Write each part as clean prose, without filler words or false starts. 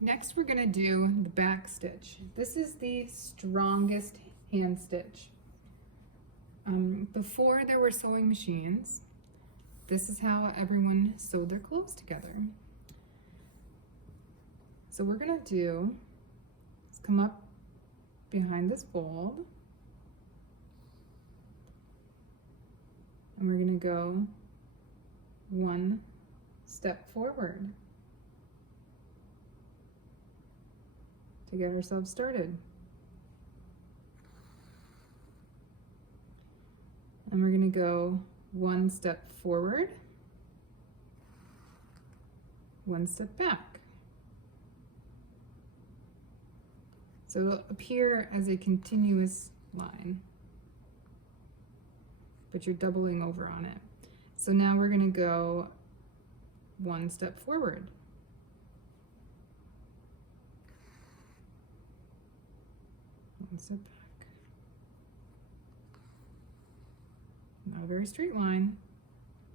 Next, we're going to do the back stitch. This is the strongest hand stitch. Before there were sewing machines, this is how everyone sewed their clothes together. So we're going to do is come up behind this fold, and we're going to go one step forward to get ourselves started. And we're going to go one step forward, one step back. So it'll appear as a continuous line, but you're doubling over on it. So now we're going to go one step forward. One step back. Not a very straight line,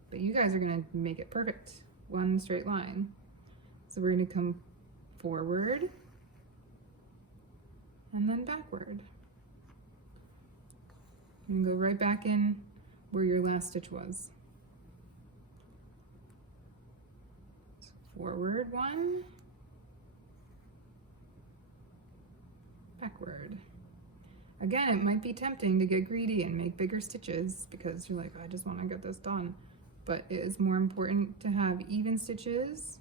but you guys are going to make it perfect. One straight line. So we're going to come forward and then backward. And go right back in where your last stitch was. So forward one, backward. Again, it might be tempting to get greedy and make bigger stitches because you're like, I just want to get this done. But it is more important to have even stitches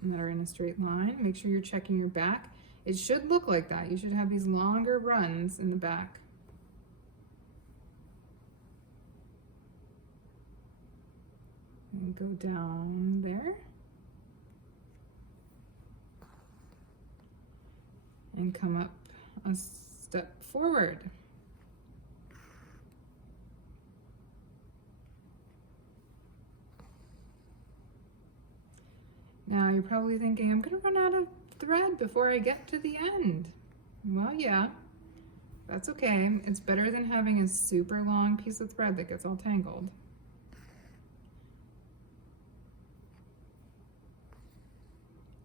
and that are in a straight line. Make sure you're checking your back. It should look like that. You should have these longer runs in the back. And go down there. And come up a step forward. Now you're probably thinking, I'm gonna run out of thread before I get to the end. Well, yeah, that's okay. It's better than having a super long piece of thread that gets all tangled.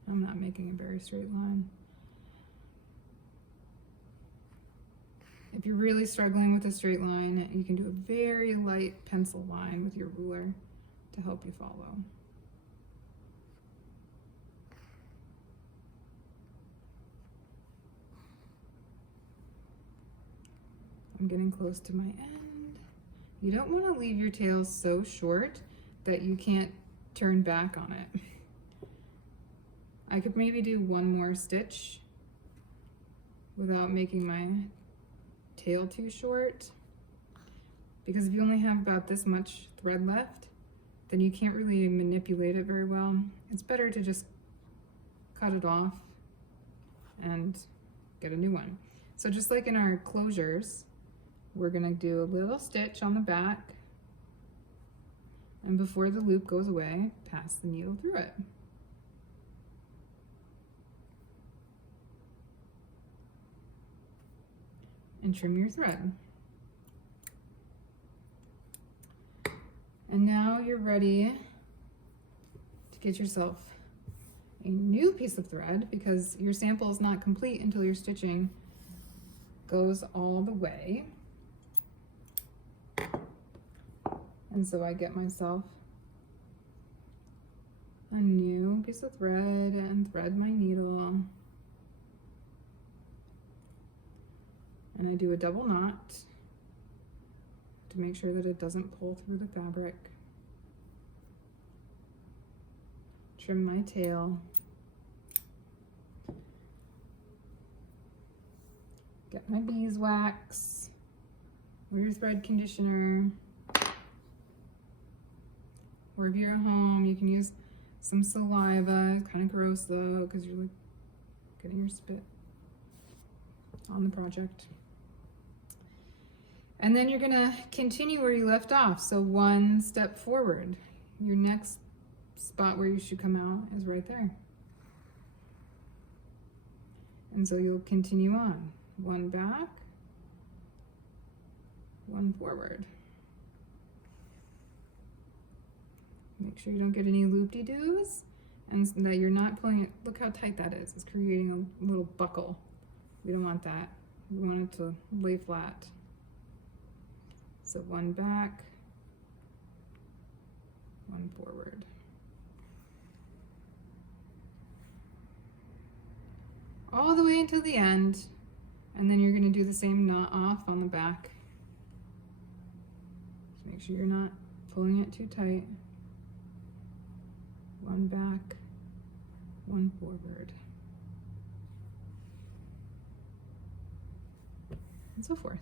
I'm not making a very straight line. If you're really struggling with a straight line, you can do a very light pencil line with your ruler to help you follow. I'm getting close to my end. You don't want to leave your tail so short that you can't turn back on it. I could maybe do one more stitch without making my tail too short, because if you only have about this much thread left, then you can't really manipulate it very well. It's better to just cut it off and get a new one. So just like in our closures, we're gonna do a little stitch on the back, and before the loop goes away, pass the needle through it. And trim your thread. And now you're ready to get yourself a new piece of thread, because your sample is not complete until your stitching goes all the way. And so I get myself a new piece of thread and thread my needle. And I do a double knot to make sure that it doesn't pull through the fabric. Trim my tail. Get my beeswax or your thread conditioner. Or if you're at home, you can use some saliva. It's kind of gross though, because you're like getting your spit on the project. And then you're gonna continue where you left off. So one step forward. Your next spot where you should come out is right there. And so you'll continue on. One back, one forward. Make sure you don't get any loop-de-doos. and that you're not pulling it. Look how tight that is. It's creating a little buckle. We don't want that. We want it to lay flat. So one back, one forward. All the way until the end, and then you're going to do the same knot off on the back. Just make sure you're not pulling it too tight. One back, one forward, and so forth.